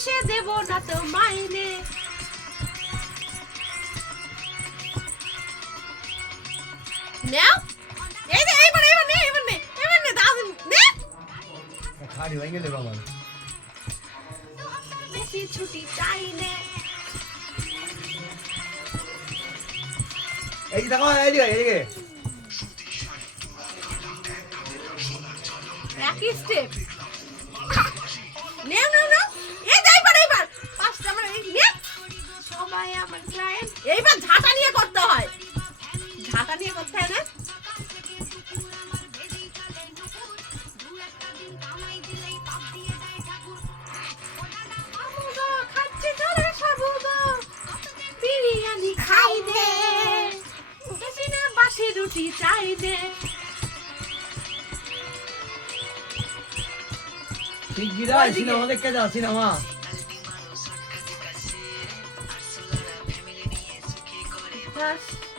মাসে দেব না তো মাইনে নাও। এই যে এইবার এইবার নে এইবার নে এইবার নে দাও নে। খাড়ি হয়ে গেলে বাবা। বেশি ছুটি চাই নে। এই দেখো এইদিকে এইদিকে একই স্টেপ আমার ক্লায়েন্ট এইবার ঝাঁটা নিয়ে করতে হয়। ঝাঁটা নিয়ে করতে হয় না? রুটি চাই দে সিনেমা দেখতে যাও সিনেমা। し。